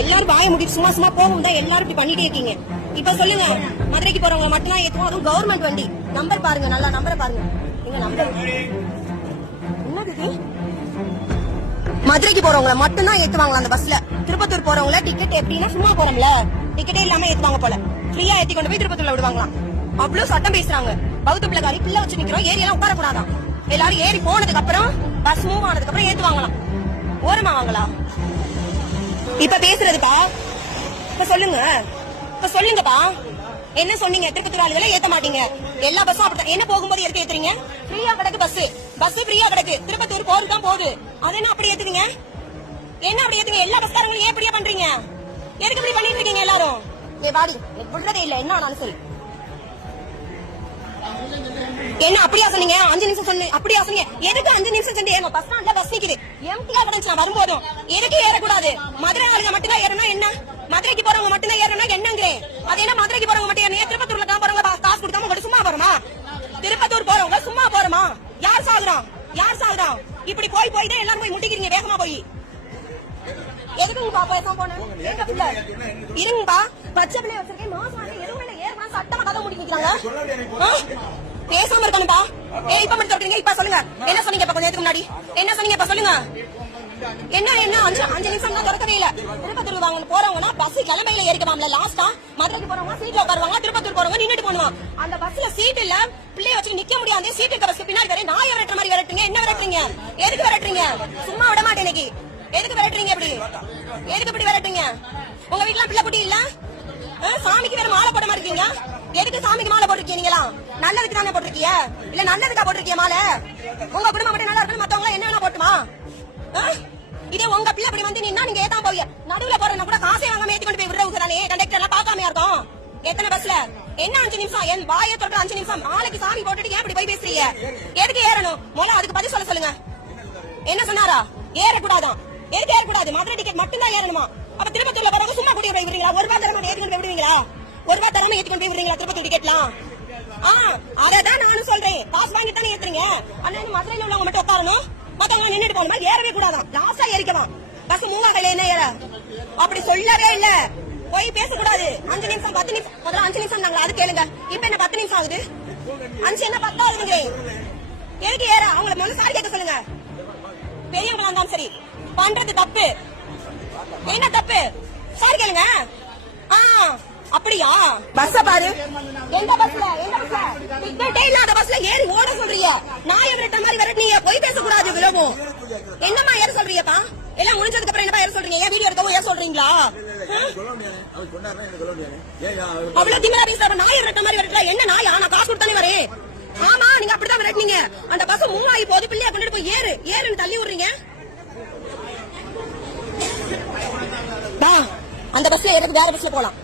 எல்லாரும் வாய முடிச்சு சும்மா சும்மா போகும் தான் எல்லாரும் இப்படி பண்ணிட்டே இருக்கீங்க. இப்ப சொல்லுங்க, மதுரைக்கு போறவங்க மட்டும் தான் ஏத்துவோம், அதுவும் கவர்மெண்ட் வண்டி. நம்பர் பாருங்க, நல்லா நம்பரை பாருங்க. எங்க நம்பர் என்னது? மதுரைக்கு போறவங்க மட்டும் தான் ஏத்துவாங்களா அந்த பஸ்ல? திருப்பத்தூர் போறவங்கள டிக்கெட் எப்படின்னா சும்மா போறோம்ல, டிக்கெட்டே இல்லாம ஏத்துவாங்க போல. ஃப்ரீயா ஏத்தி கொண்டு போய் திருப்பத்தூர்ல விடுவாங்களாம். அவ்வளவு சட்டம் பேசுறாங்க. பௌத்த பிள்ளைக்காரி பிள்ளை வச்சு நிக்கிறோம், ஏரியெல்லாம் உட்கார கூடாதான். எல்லாரும் ஏறி போனதுக்கு அப்புறம் பஸ் மூவ் ஆனதுக்கு அப்புறம் ஏத்துவாங்களாம். ஓரமா வாங்களா? இப்ப பேசுறதுப்பா, இப்ப சொல்லுங்க, இப்ப சொல்லுங்கப்பா. என்ன சொன்னீங்க? திருப்பத்தூர் ஆளுகளை ஏத்த மாட்டீங்க, எல்லா பஸ்ஸும் அப்படிதான். என்ன போகும்போது எடுத்து ஏத்துறீங்க? ஃப்ரீயா கிடக்கு பஸ், பஸ் ஃப்ரீயா கிடக்கு, திருப்பத்தூர் போறதுதான் போகுது. அது என்ன அப்படி ஏத்துவீங்க? என்ன அப்படி ஏத்துங்க? எல்லா பஸ்காரங்களும் ஏன் இப்படியா பண்றீங்க? எதுக்கு இப்படி பண்ணிட்டு இருக்கீங்க எல்லாரும்? ஏ வாடி, விடுறதே இல்ல என்ன ஆனாலும் சரி. என்ன அப்படியா சொன்னீங்க? 5 நிமிஷம் சொன்ன அப்படியா சொன்னீங்க? எதுக்கு 5 நிமிஷம் சென்று ஏமா? பஸ் ஸ்டாண்ட்ல பஸ் நிக்குது, எம்டியா கிடந்துச்சு. நான் வரும்போதும் எதுக்கு ஏறக்கூடாது? மதுரை ஆளுங்க மட்டும் தான் ஏறணும் என்ன? மதுரைக்கு போறவங்க மட்டும் தான் ஏறணும் என்னங்கிறேன். அது என்ன மதுரைக்கு போறவங்க மட்டும் ஏறணும்? திருப்பத்தூர்ல தான் போறவங்க காசு கொடுக்காம கூட சும்மா போறோமா? திருப்பத்தூர் போறவங்க சும்மா போறோமா? யார் சாகுறான்? யார் சாகுறான்? இப்படி போய் போய் தான் எல்லாரும் போய் முட்டிக்கிறீங்க வேகமா போய். எதுக்குங்கப்பா பேசாம போனேன்? இருங்கப்பா, பச்சை பிள்ளைய வச்சிருக்கேன், மாசம் எதுவும் இல்லை, ஏறமா சட்டமா கதை முடிக்கிறாங்க. பேசாம இருக்கணும்பா. இப்ப மட்டும் சொல்றீங்க, இப்ப சொல்லுங்க என்ன சொன்னீங்க? இப்ப கொஞ்ச நேரத்துக்கு முன்னாடி என்ன சொன்னீங்க? இப்ப சொல்லுங்க என்ன? என்ன 5 நிமிஷம் தான் திறக்கவே இல்ல. திருப்பத்தூர் வாங்க போறவங்கன்னா பஸ் கிளம்பையில ஏறிக்கவாம்ல. லாஸ்டா மதுரைக்கு போறவங்க சீட்ல உட்காருவாங்க, திருப்பத்தூர் போறவங்க நின்னுட்டு போடுவாங்க. அந்த பஸ்ல சீட் இல்ல, பிள்ளைய வச்சு நிக்க முடியாது. சீட் இருக்க பஸ் பின்னாடி வரை நாய் விரட்டுற மாதிரி விரட்டுங்க. என்ன விரட்டுறீங்க? எதுக்கு விரட்டுறீங்க? சும்மா விட மாட்டேன் இன்னைக்கு. எதுக்கு விரட்டுறீங்க? இப்படி எதுக்கு இப்படி விரட்டுறீங்க? உங்க வீட்டுல பிள்ளை குட்டி இல்ல? சாமிக்கு வேற மாலை போட மாதிரி இருக்கீங்க. எதுக்கு சாமிக்கு மாலை போட்டிருக்கீங்களா? நல்லதுக்கு தானே போட்டிருக்கீங்க, இல்ல நல்லதுக்கா போட்டிருக்கீங்க மாலை? உங்க குடும்பம் மட்டும் நல்லா இருக்கணும், மத்தவங்க என்ன வேணா போட்டுமா? இதே உங்க பிள்ளை அப்படி வந்து நின்னா நீங்க ஏதான் போவீங்க? நடுவுல போறவங்க கூட காசே வாங்காம ஏத்தி கொண்டு போய் விடுறவங்க தானே. கண்டக்டர் எல்லாம் பாக்காமையா இருக்கும்? எத்தனை பஸ்ல என்ன 5 நிமிஷம்? என் வாயை தொட்டு 5 நிமிஷம். நாளைக்கு சாமி போட்டுட்டு ஏன் இப்படி போய் பேசுறீங்க? எதுக்கு ஏறணும்? மொழ அதுக்கு பதில் சொல்ல சொல்லுங்க. என்ன சொன்னாரா? ஏறக்கூடாதான். எதுக்கு ஏறக்கூடாது? மதுரை டிக்கெட் மட்டும் தான் ஏறணுமா? அப்ப திருப்பத்தூர்ல போறவங்க சும்மா கூட்டிட்டு போய் விடுறீங்களா? ஒரு ரூபாய் தரமா ஏத்தி கொண்டு போய் விடுவீங்களா? ஒரு ரூபாய் தரமா ஏத்தி கொண்டு போய் விடுறீங்களா திருப்பத்தூர் டிக்கெட்லாம்? அததான் நானும் சொல்றேன், காசு வாங்கி தானே ஏத்துறீங்க. ஆனா மதுரையில உள்ளவங்க மட்டும் உட்காரணும், மத்தவங்க நின்னுட்டு போகணுமா? ஏறவே கூடாதான், லாஸ்டா ஏறிக்கலாம். பஸ் மூவாகையில என்ன ஏற? அப்படி சொல்லவே இல்ல, போய் பேசக்கூடாது. 5 நிமிஷம் 10 நிமிஷம், முதல்ல 5 நிமிஷம் நாங்க அது கேளுங்க. இப்ப என்ன 10 நிமிஷம் ஆகுது? 5 என்ன 10 ஆகுதுங்க? எதுக்கு ஏற? அவங்கள முதல்ல சாரி கேட்க சொல்லுங்க. பெரியவங்களா இருந்தாலும் சரி, பண்றது தப்பு. என்ன தப்பு? சாரி கேளுங்க. அப்படியா? பஸ் பாரு, எந்த பஸ்ல டிக்கெட்டே இல்லாத பஸ்ல ஏறி ஓட சொல்றீங்க. நாயை விரட்ட மாதிரி விரட்டினீங்க. போய் பேசக்கூடாது. விலகும் என்னமா ஏற சொல்றீங்கப்பா? எல்லாம் முடிஞ்சதுக்கு அப்புறம் என்னப்பா ஏற சொல்றீங்க? ஏன் வீடியோ எடுக்கவும் ஏன் சொல்றீங்களா? அவ்வளவு திமிரா பேசுற நாயை விரட்ட மாதிரி விரட்டல. என்ன நாயா? நான் காசு கொடுத்தானே வரேன். ஆமா, நீங்க அப்படிதான் விரட்டினீங்க. அந்த பஸ் மூவ் ஆகி போது, பிள்ளையா கொண்டுட்டு போய் ஏறு ஏறுன்னு தள்ளி விடுறீங்க. அந்த பஸ்ல ஏறது வேற பஸ்ல போலாம்.